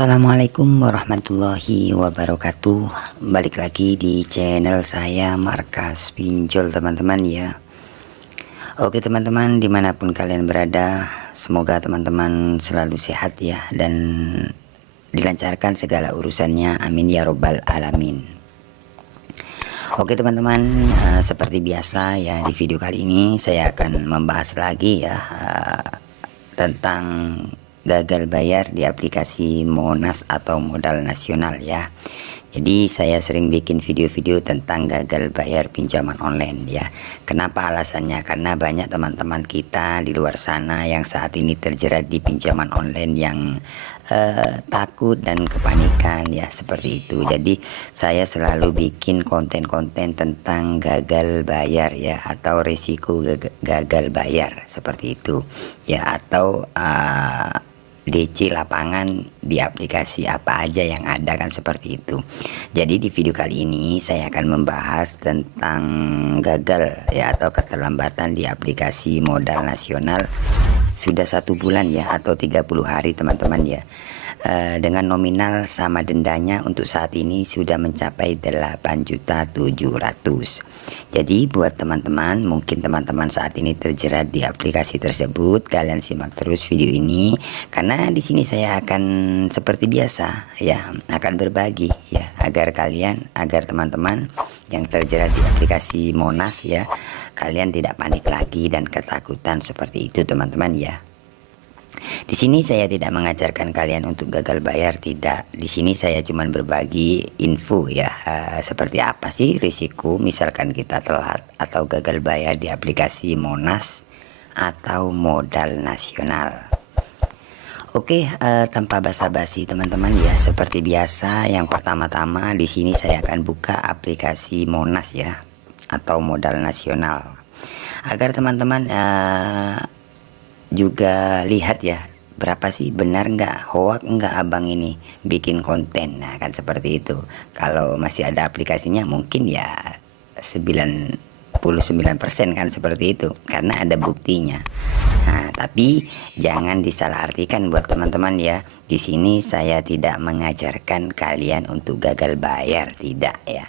Assalamualaikum warahmatullahi wabarakatuh. Balik lagi di channel saya Markas Pinjol teman-teman ya. Oke teman-teman, dimanapun kalian berada, semoga teman-teman selalu sehat ya, dan dilancarkan segala urusannya, amin ya robbal alamin. Oke teman-teman, seperti biasa ya, di video kali ini saya akan membahas lagi ya tentang gagal bayar di aplikasi Monas atau modal nasional ya. Jadi saya sering bikin video-video tentang gagal bayar pinjaman online ya. Kenapa alasannya? Karena banyak teman-teman kita di luar sana yang saat ini terjerat di pinjaman online yang takut dan kepanikan ya, seperti itu. Jadi saya selalu bikin konten-konten tentang gagal bayar ya, atau risiko gagal bayar seperti itu ya, atau DC lapangan di aplikasi apa aja yang ada, kan seperti itu. Jadi di video kali ini saya akan membahas tentang gagal ya, atau keterlambatan di aplikasi modal nasional sudah 1 bulan ya, atau 30 hari teman-teman ya, dengan nominal sama dendanya untuk saat ini sudah mencapai 8.700.000. Jadi buat teman-teman, mungkin teman-teman saat ini terjerat di aplikasi tersebut, kalian simak terus video ini, karena di sini saya akan seperti biasa ya, akan berbagi ya, agar teman-teman yang terjerat di aplikasi Monas ya, kalian tidak panik lagi dan ketakutan seperti itu teman-teman ya. Di sini saya tidak mengajarkan kalian untuk gagal bayar, tidak. Di sini saya cuma berbagi info ya, seperti apa sih risiko misalkan kita telat atau gagal bayar di aplikasi Monas atau modal nasional. Oke, tanpa basa-basi teman-teman ya, seperti biasa yang pertama-tama di sini saya akan buka aplikasi Monas ya, atau modal nasional, agar teman-teman juga lihat ya, berapa sih, benar nggak, hoax nggak abang ini bikin konten. Nah kan seperti itu. Kalau masih ada aplikasinya mungkin ya 99% kan seperti itu, karena ada buktinya. Nah tapi jangan disalahartikan buat teman-teman ya. Di sini saya tidak mengajarkan kalian untuk gagal bayar, tidak ya.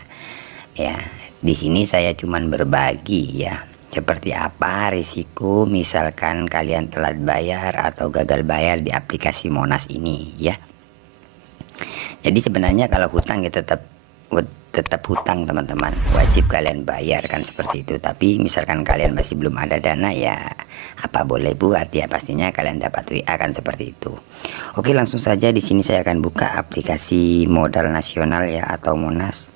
Ya, di sini saya cuman berbagi ya, seperti apa risiko misalkan kalian telat bayar atau gagal bayar di aplikasi Monas ini ya. Jadi sebenarnya kalau hutang ya tetap hutang teman-teman, wajib kalian bayar kan seperti itu. Tapi misalkan kalian masih belum ada dana ya, apa boleh buat ya, pastinya kalian dapat WA kan seperti itu. Oke, langsung saja di sini saya akan buka aplikasi modal nasional ya, atau Monas.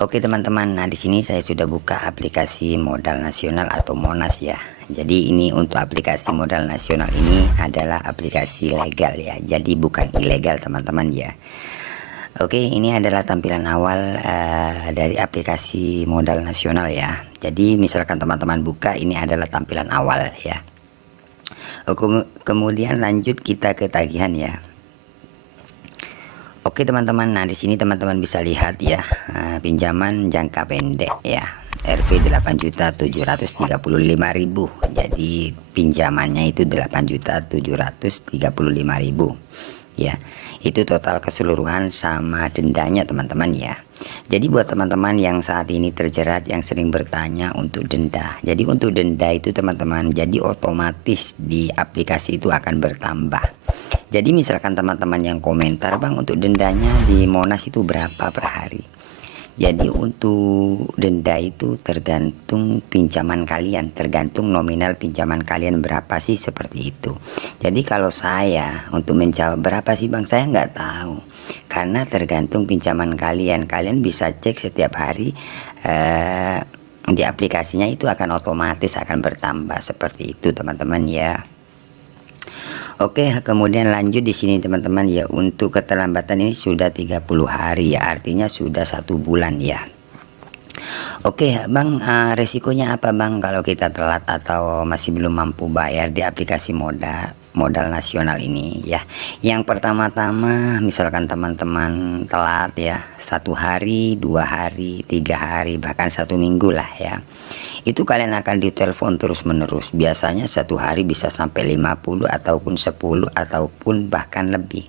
Oke teman-teman, nah di sini saya sudah buka aplikasi modal nasional atau Monas ya. Jadi ini untuk aplikasi modal nasional ini adalah aplikasi legal ya, jadi bukan ilegal teman-teman ya. Oke, ini adalah tampilan awal dari aplikasi modal nasional ya. Jadi misalkan teman-teman buka, ini adalah tampilan awal ya. Kemudian lanjut kita ke tagihan ya. Oke teman-teman, nah di sini teman-teman bisa lihat ya, pinjaman jangka pendek ya, Rp 8.735.000. Jadi pinjamannya itu 8.735.000 ya. Itu total keseluruhan sama dendanya teman-teman ya. Jadi buat teman-teman yang saat ini terjerat, yang sering bertanya untuk denda, jadi untuk denda itu teman-teman, jadi otomatis di aplikasi itu akan bertambah. Jadi misalkan teman-teman yang komentar, bang untuk dendanya di Monas itu berapa per hari. Jadi untuk denda itu tergantung pinjaman kalian, tergantung nominal pinjaman kalian berapa sih, seperti itu. Jadi kalau saya untuk menjawab berapa sih bang, saya nggak tahu, karena tergantung pinjaman kalian. Kalian bisa cek setiap hari di aplikasinya, itu akan otomatis akan bertambah seperti itu teman-teman ya. Oke, kemudian lanjut di sini teman-teman ya, untuk keterlambatan ini sudah 30 hari ya, artinya sudah 1 bulan ya. Oke bang, resikonya apa bang kalau kita telat atau masih belum mampu bayar di aplikasi modal nasional ini ya. Yang pertama-tama, misalkan teman-teman telat ya 1 hari, 2 hari, 3 hari, bahkan 1 minggu lah ya, itu kalian akan ditelepon terus menerus. Biasanya satu hari bisa sampai 50 ataupun 10 ataupun bahkan lebih.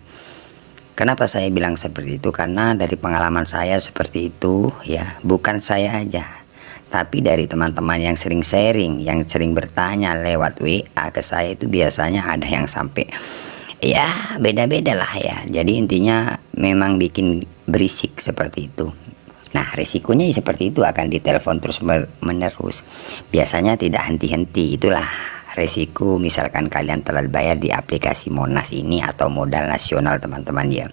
Kenapa saya bilang seperti itu? Karena dari pengalaman saya seperti itu ya, bukan saya aja, tapi dari teman-teman yang sering sharing, yang sering bertanya lewat WA ke saya, itu biasanya ada yang sampai ya beda-beda lah ya. Jadi intinya memang bikin berisik seperti itu. Nah risikonya seperti itu, akan ditelepon terus menerus, biasanya tidak henti-henti. Itulah resiko misalkan kalian telah bayar di aplikasi Monas ini atau modal nasional teman-teman ya.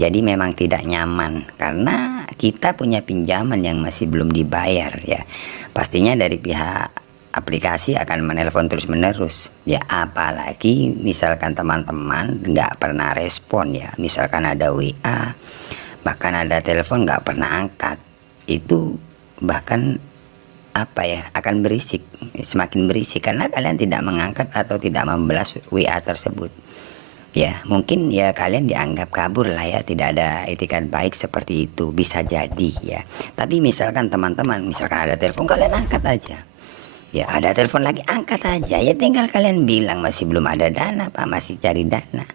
Jadi memang tidak nyaman karena kita punya pinjaman yang masih belum dibayar ya. Pastinya dari pihak aplikasi akan menelpon terus menerus ya, apalagi misalkan teman-teman nggak pernah respon ya. Misalkan ada WA, bahkan ada telepon nggak pernah angkat, itu bahkan apa ya, akan berisik, semakin berisik karena kalian tidak mengangkat atau tidak membalas WA tersebut ya. Mungkin ya kalian dianggap kabur lah ya, tidak ada etikat baik seperti itu, bisa jadi ya. Tapi misalkan teman-teman, misalkan ada telepon, kalian angkat aja ya. Ada telepon lagi, angkat aja ya. Tinggal kalian bilang masih belum ada dana Pak, masih cari dana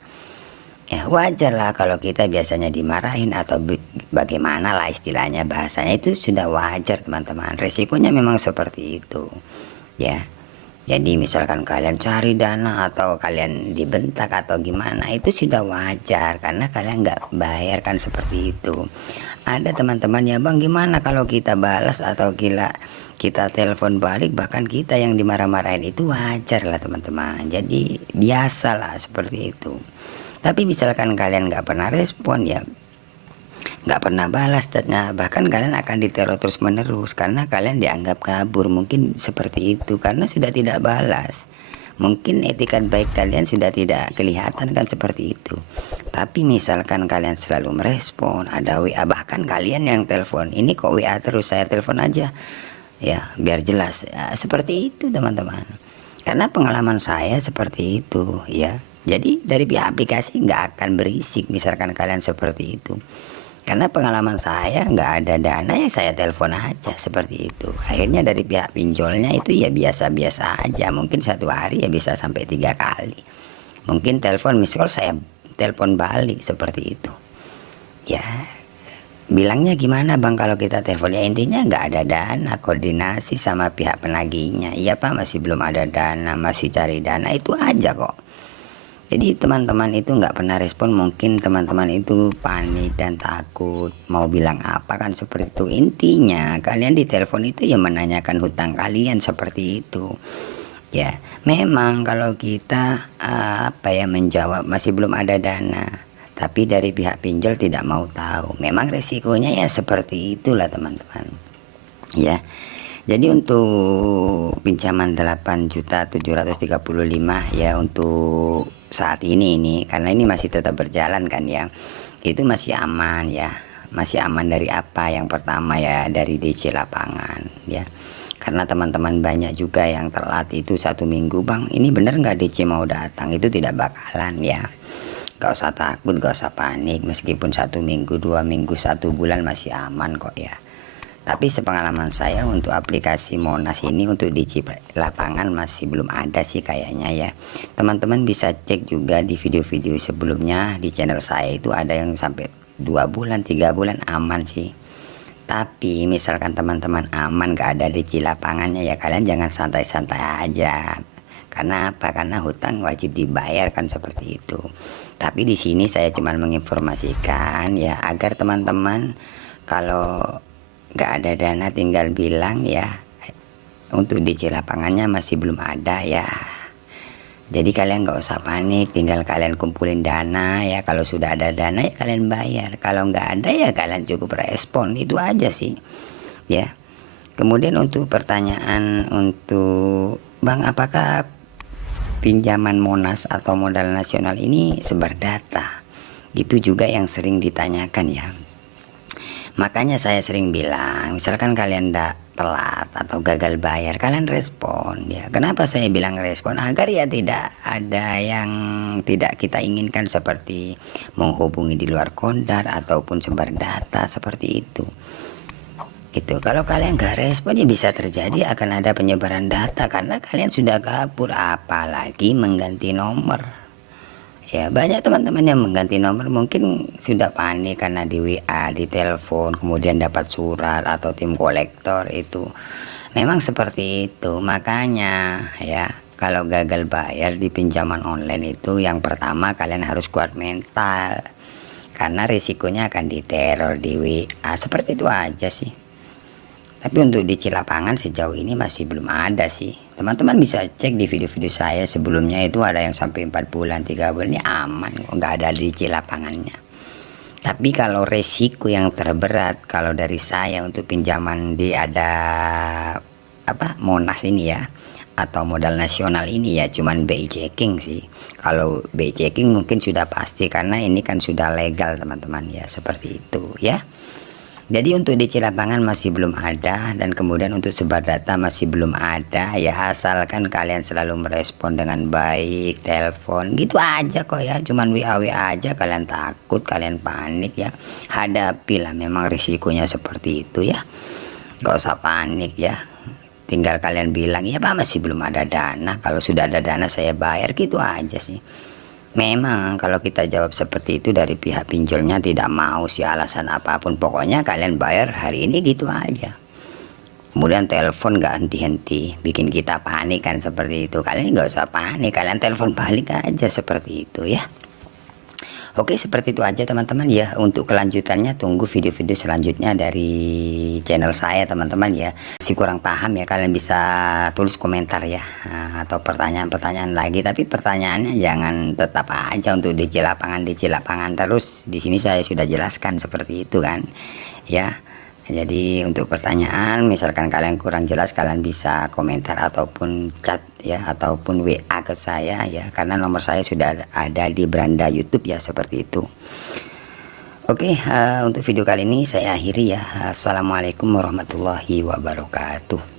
ya. Wajar lah kalau kita biasanya dimarahin atau bagaimana lah istilahnya, bahasanya itu sudah wajar teman-teman. Resikonya memang seperti itu ya. Jadi misalkan kalian cari dana atau kalian dibentak atau gimana, itu sudah wajar karena kalian nggak bayar kan, seperti itu. Ada teman-teman ya, Bang gimana kalau kita balas atau kita telepon balik, bahkan kita yang dimarah-marahin, itu wajar lah teman-teman. Jadi biasalah seperti itu. Tapi misalkan kalian nggak pernah respon ya, nggak pernah balas chatnya, bahkan kalian akan diteror terus menerus karena kalian dianggap kabur. Mungkin seperti itu karena sudah tidak balas. Mungkin etikat baik kalian sudah tidak kelihatan kan, seperti itu. Tapi misalkan kalian selalu merespon, ada WA, bahkan kalian yang telepon, ini kok WA terus, saya telepon aja ya biar jelas ya, seperti itu teman-teman. Karena pengalaman saya seperti itu ya. Jadi dari pihak aplikasi nggak akan berisik misalkan kalian seperti itu. Karena pengalaman saya nggak ada dana ya, saya telepon aja seperti itu. Akhirnya dari pihak pinjolnya itu ya biasa-biasa aja. Mungkin satu hari ya bisa sampai 3 kali. Mungkin telepon miss call, saya telepon balik seperti itu. Ya bilangnya gimana Bang kalau kita telepon, ya intinya nggak ada dana, koordinasi sama pihak penagihnya. Iya Pak masih belum ada dana, masih cari dana, itu aja kok. Jadi teman-teman itu nggak pernah respon, mungkin teman-teman itu panik dan takut mau bilang apa kan, seperti itu. Intinya kalian ditelepon itu ya menanyakan hutang kalian, seperti itu ya. Memang kalau kita apa ya menjawab masih belum ada dana, tapi dari pihak pinjol tidak mau tahu, memang resikonya ya seperti itulah teman-teman ya. Jadi untuk pinjaman 8.735 ya untuk saat ini karena ini masih tetap berjalan kan ya, itu masih aman ya. Masih aman dari apa? Yang pertama ya dari DC lapangan ya. Karena teman-teman banyak juga yang telat itu 1 minggu, Bang ini bener nggak DC mau datang? Itu tidak bakalan ya. Gak usah takut, gak usah panik, meskipun 1 minggu, 2 minggu, 1 bulan masih aman kok ya. Tapi sepengalaman saya untuk aplikasi Monas ini untuk di lapangan masih belum ada sih kayaknya ya. Teman-teman bisa cek juga di video-video sebelumnya di channel saya, itu ada yang sampai 2 bulan 3 bulan aman sih. Tapi misalkan teman-teman aman gak ada di lapangannya ya, kalian jangan santai-santai aja. Karena apa? Karena hutang wajib dibayar kan, seperti itu. Tapi di sini saya cuma menginformasikan ya, agar teman-teman kalau nggak ada dana tinggal bilang ya, untuk DC lapangannya masih belum ada ya. Jadi kalian nggak usah panik, tinggal kalian kumpulin dana ya. Kalau sudah ada dana ya kalian bayar, kalau nggak ada ya kalian cukup respon, itu aja sih ya. Kemudian untuk pertanyaan untuk Bang, apakah pinjaman Monas atau modal nasional ini sebar data? Itu juga yang sering ditanyakan ya. Makanya saya sering bilang, misalkan kalian telat atau gagal bayar, kalian respon ya. Kenapa saya bilang respon? Agar ya tidak ada yang tidak kita inginkan, seperti menghubungi di luar kondar ataupun sebar data seperti itu. Gitu. Kalau kalian nggak respon ya bisa terjadi akan ada penyebaran data karena kalian sudah kabur, apalagi mengganti nomor. Ya banyak teman-teman yang mengganti nomor mungkin sudah panik karena di WA, di telepon, kemudian dapat surat atau tim kolektor itu. Memang seperti itu, makanya ya kalau gagal bayar di pinjaman online itu yang pertama kalian harus kuat mental. Karena risikonya akan diteror di WA, seperti itu aja sih. Tapi untuk di Cilapangan sejauh ini masih belum ada sih. Teman-teman bisa cek di video-video saya sebelumnya, itu ada yang sampai 4 bulan 3 bulan ini aman kok, nggak ada di Cilapangannya. Tapi kalau resiko yang terberat kalau dari saya untuk pinjaman di ada Monas ini ya, atau modal nasional ini ya cuman BI checking sih. Kalau BI checking mungkin sudah pasti karena ini kan sudah legal teman-teman ya, seperti itu ya. Jadi untuk di Cilapangan masih belum ada, dan kemudian untuk sebar data masih belum ada ya, asalkan kalian selalu merespon dengan baik, telepon gitu aja kok ya. Cuman WA aja kalian takut, kalian panik ya, hadapilah, memang risikonya seperti itu ya, gak usah panik ya. Tinggal kalian bilang ya Pak masih belum ada dana, kalau sudah ada dana saya bayar, gitu aja sih. Memang kalau kita jawab seperti itu dari pihak pinjolnya tidak mau sih, alasan apapun, pokoknya kalian bayar hari ini gitu aja. Kemudian telepon gak henti-henti, bikin kita panik kan, seperti itu. Kalian gak usah panik, kalian telepon balik aja, seperti itu ya. Oke, seperti itu aja teman-teman ya. Untuk kelanjutannya tunggu video-video selanjutnya dari channel saya teman-teman ya. Si kurang paham ya, kalian bisa tulis komentar ya, atau pertanyaan-pertanyaan lagi, tapi pertanyaannya jangan tetap aja untuk di Cilapangan terus. Di sini saya sudah jelaskan seperti itu kan ya. Jadi untuk pertanyaan misalkan kalian kurang jelas, kalian bisa komentar ataupun chat ya, ataupun WA ke saya ya, karena nomor saya sudah ada di beranda YouTube ya, seperti itu. Oke, untuk video kali ini saya akhiri ya. Assalamualaikum warahmatullahi wabarakatuh.